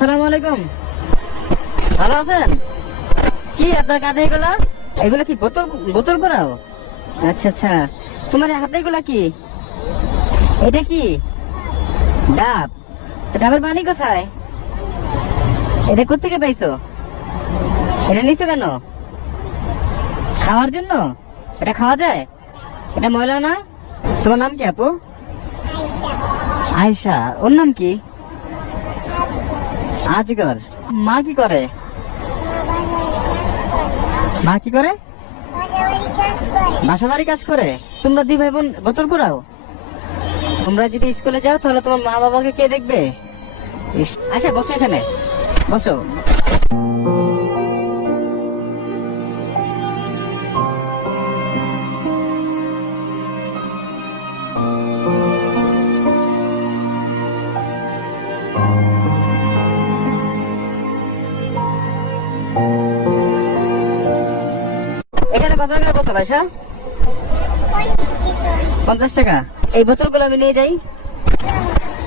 আসসালামু আলাইকুম। ভালো আছেন? কি আপনার কাঁধে এগুলা? এগুলা কি বোতল বোতল করাও? আচ্ছা আচ্ছা, তোমার হাতে এগুলা কি? এটা কি ডাব? তো ডাবের পানি কোথায়? এটা কোত্থেকে পাইছো? এটা নিছো কেন? খাওয়ার জন্য? এটা খাওয়া যায়? এটা ময়লা না? তোমার নাম কি আপু? আয়েশা। ওর নাম কি? আজগর। মা কি করে? মা কি করে? বাসা বাড়ি কাজ করে। তোমরা দুই ভাই বোন বোতল করাও? তোমরা যদি স্কুলে যাও তাহলে তোমার মা বাবাকে কে দেখবে? আচ্ছা বসো, এখানে বসো। এখানে কত টাকা বোতল আয়শা? 50 টাকা। এই বোতলগুলো আমি নিয়ে যাই।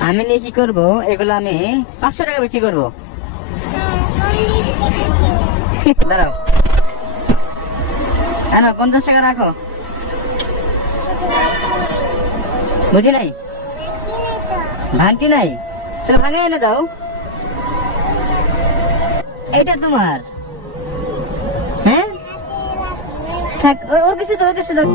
আমি নিয়ে কি করব? এগুলো আমি 500 টাকা বিক্রি করবো। দাঁড়াও, হ্যাঁ 50 টাকা রাখো। বুঝি নাই? ভাঙটি নাই? তাহলে ভাঙে এনে দাও। এটা তোমার? হ্যাঁ থাক, ওর কাছে দাও, ওর কাছে দাও।